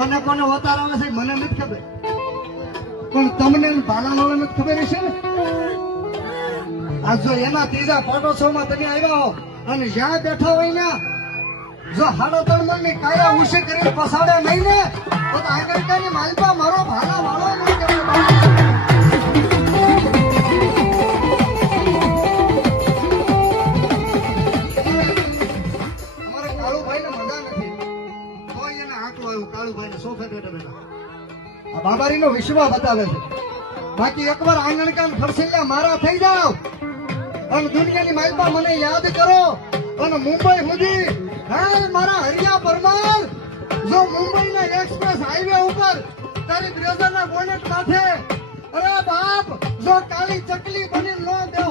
કોને કોને વતાર આવે છે મને નથી ખબર, પણ તમને ભાલાવાળા નથી ખબર હશે ને. આ જો એના ત્રીજા પાટોત્સવમાં તમે આવ્યા હો અને જ્યાં બેઠા હોય ને જો 3.5 મણની કાયા ઉછી કરીને પસાડે નહીં ને તો આગળની માલપા મારો ભાલાવાળો નહીં કહેવાય. અમારે કાળુભાઈ ને મજા નથી તો એને આંકલો આવ્યું. કાળુભાઈ ને સોફે બેઠા બેઠા આ બાબારી નો વિશ્વાસ બતાવે છે. બાકી એકવાર આંગણકામ ફરસેલ્યા મારા થઈ જાવ અને દુનિયાની માલપા મને યાદ કરો અને મુંબઈ સુધી હા મારા હરિયા પરમાર જો મુંબઈના એક્સપ્રેસ હાઈવે ઉપર તારી બ્રેઝરના બોનેટ માથે અરે બાપ જો કાળી ચકલી બની નો દેવ